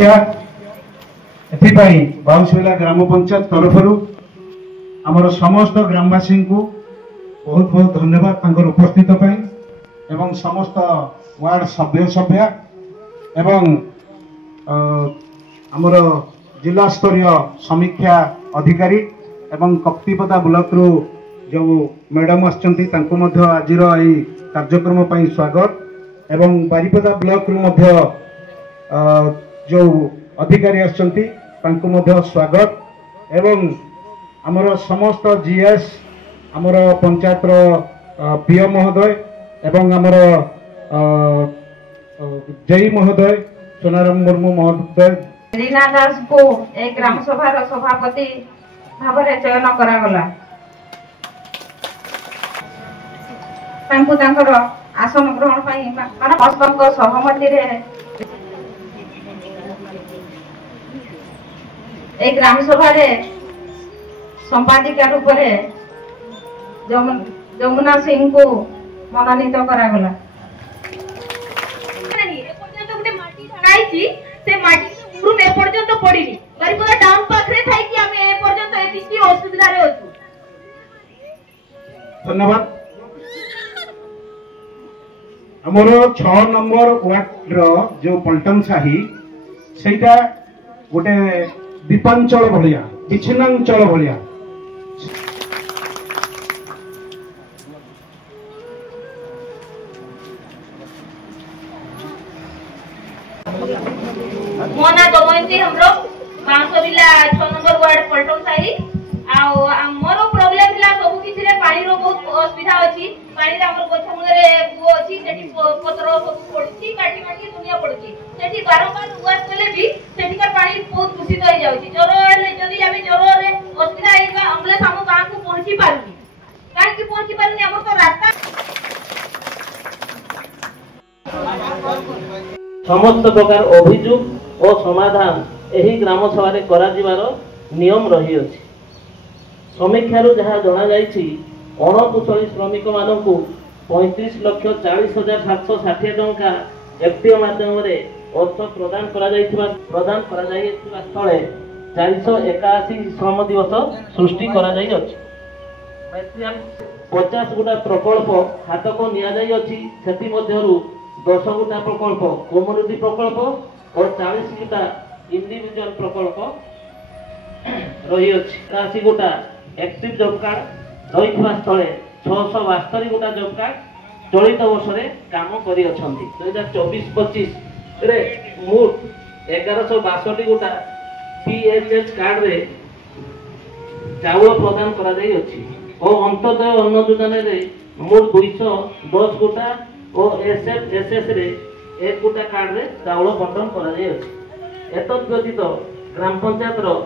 एथिपाई बाउसुला ग्राम पंचायत तरफ आमर समस्त ग्रामवासी को बहुत बहुत धन्यवाद तांकर उपस्थित पाई एवं समस्त वार्ड सभ्य सभ्या एवं आमर जिला स्तरीय समीक्षा अधिकारी एवं कप्तिपदा ब्लॉक रु जो मैडम आछंती तांको मध्य आजिर एई कार्यक्रम पई स्वागत एवं बारिपदा ब्लॉक रु मध्य जो अधिकारी आछंती तांको मध्य स्वागत एवं आमर समस्त जीएस आमर पंचायत रो पीओ महोदय एवं आमर जय महोदय सोनाराम मुर्मू महोदय रीना दास को एक ग्राम सभा सभापति भाव में चयन करागला आसन ग्रहण मान सहमति एक ग्राम सभा संपादिका रूप जमुना सिंह को मनोनीत करागला धन्यवाद आमर 6 नंबर वार्ड रो जो पल्टन साही सेटा गोटे दीपांचल भलिया विच्छिन्नांचल भलिया मो ना दमयंती हम लोग बांसोविला 6 नंबर वार्ड पल्टन साही आ मोर प्रॉब्लम हिला सब किछि रे पानी रो बहुत असुविधा अछि पानी रे हमर गछ मूल रे वो अछि सेठी पत्र सब पड़छि काटी काटी दुनिया पड़छि सेठी बारंबार उवास कले भी सेठी का पानी बहुत दूषित हो जाउछि जरो रे जदी आबी जरो रे असुविधा हेका हमले हम गां को पहुंची पारुनी काहे कि पहुंची पारुनी हमर तो रास्ता समस्त प्रकार अभियोग और समाधान एही ग्राम सभा रे करा जिवारो नियम रही अछि समीक्षारू जहाँ जना जाइछि अणकुशली श्रमिक मानकु 35,40,760 टंका एफटीओ माध्यम रे अर्थ प्रदान करा जाइथिबा स्थले 481 श्रम दिवस सृष्टि करा जाई अछि 50 गुटा प्रकल्प हाथ को निया जाई अछि सेति मध्यरु 10 गुटा प्रकल्प कम्युनिटी प्रकल्प और 40 गुटा इंडिविजुअल प्रकल्प रही अछि 80 गुटा एक्टिव जॉब कार्ड रही स्थले 672 गुटा जॉब कार्ड चलित वर्ष रे काम करी अछंती 2024-25 रे मोट 1162 गुटा पीएचएच कार्ड रे चाउल प्रदान करा जाई अछि और अंतोदय अन्न योजना रे मोट 210 गुटा और एसएस रे 1 गुटा कार्ड रे चाउल बंटन करा जाई अछि एतद व्यतीत ग्राम पंचायत रो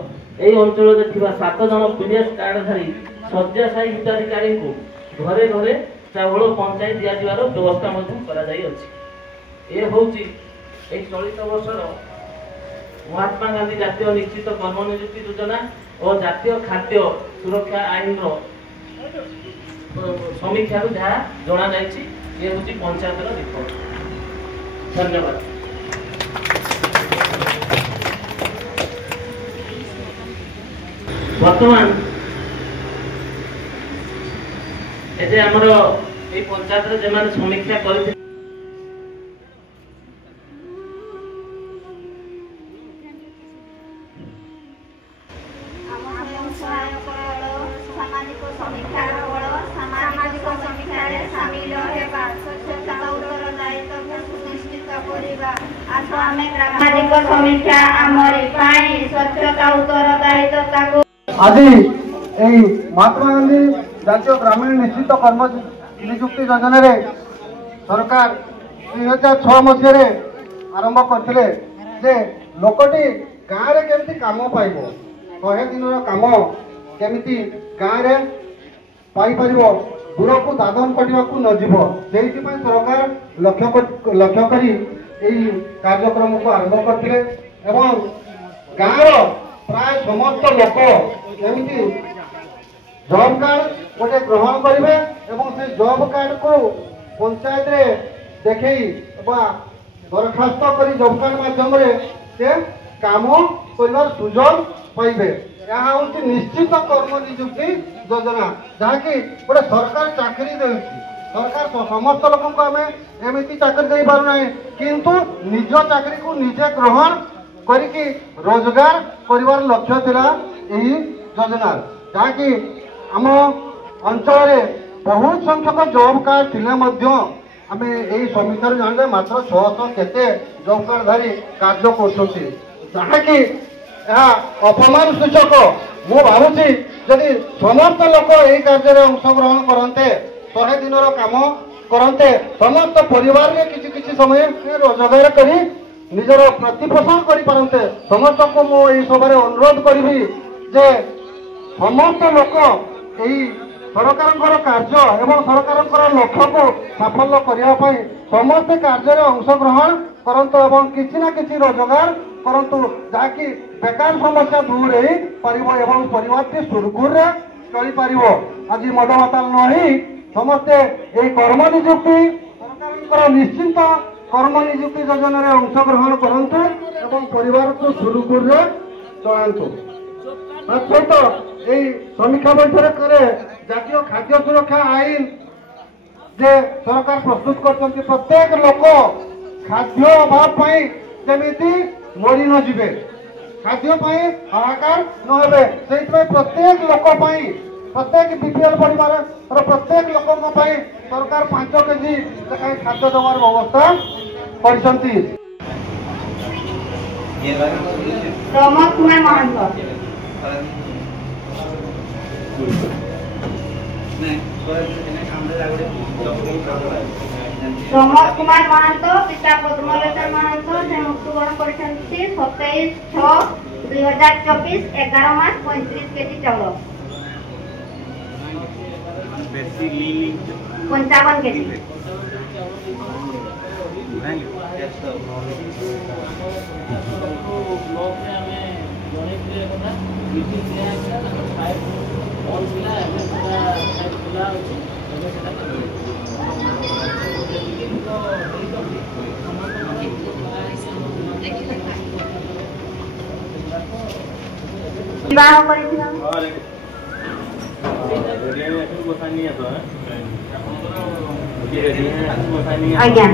এই অঞ্চলে থিবা 7 জন পিএস কার্ডধারী শয্যাশায়ী হিতাধিকারী को घरे घरे चावल पंचायत दिया जिवार व्यवस्था मध्य करा जाई अछि ए होउची एक चलित वर्षर महात्मा गांधी जातीय निश्चित कर्मनियुक्ति योजना और जातीय खाद्य सुरक्षा आईन रो समीक्षा रो जहा जना जाईची ए होउची पंचायत रो रिपोर्ट धन्यवाद वर्तमान एजे हमर ए पंचायत रे जे माने समीक्षा करथि सामाजिक समीक्षा हमर पाई स्वच्छता उत्तरदायित्व ताको आज महात्मा गांधी जातीय ग्रामीण निश्चित कर्म नियुक्ति योजना रे सरकार 2006 मसीह आरंभ करथिले जे लोकटी गाँव रे केमती काम पाइबो 100 दिन काम केमती गाँव रे पाई परिबो दूर को दादन कटिया को न जीवो जेति पय सरकार लक्ष्य करी एई कार्यक्रम को आरंभ करथिले एवं गाँव रो प्राय समस्त लोक एमती जॉब कार्ड गोटे ग्रहण करेंगे और से जॉब कार्ड को पंचायत रे देखई दरखास्त कर जॉब कार्ड माध्यम से काम कर सुजोग पाइबे। यह हूँ निश्चित कर्म नियुक्ति योजना जहाँकि गोटे सरकार चाकरी दे सरकार समस्त लोक को आम एमती चाकरी दे पारना किंतु निज चाकरी को निजे ग्रहण करिकी रोजगार करिवार लक्ष्य थिला यही योजना जहाँकि आम अंचल बहुत संख्यक जॉब कार्ड थिले मध्य आम यही समीक्षा जानले मात्र 600 केते जॉब कार्डधारी कार्य कर जहाँकि अपमान सूचक मु भावुची जदि समस्त लोक यही कार्य अंशग्रहण करते 100 दिन काम करते समस्त परिवार में किसी समय रोजगार करी निजर प्रतिपोषण करते समस्त को मुझे सभार अनुरोध करी जे समस्त लोक यही सरकार कार्य एवं सरकार लक्ष्य को साफल्य करने समस्ते कार्य अंशग्रहण करतु एवं किसी ना किसी रोजगार करतु जहाँकि बेकार समस्या दूर हो पार एवं परिवार सुरखुर चली पार। आज मद माताल नहीं समस्ते यही कर्म नियुक्ति सरकार निश्चिंत कर्म नियुक्ति योजना अंशग्रहण करतु एवं परिवार को सुरखुर चलातु। सहित यही समीक्षा बैठक जातीय खाद्य सुरक्षा आईन जे सरकार प्रस्तुत कर प्रत्येक लोक खाद्य अभाव जमी मरी न जीवे खाद्य हाहाकार न हे से प्रत्येक लोक प्रत्येक बीपीएल परिवार प्रत्येक लोक सरकार 5 केजी लेखाएं खाद्य देवार व्यवस्था कर। प्रमोद कुमार महंत प्रमोद कुमार महंत पिता पद्मलोचन महंत से मृत्युवरण कर 27/6/2024 11 मास 35 केजी चाउल 55 केजी। विवाह आज्ञा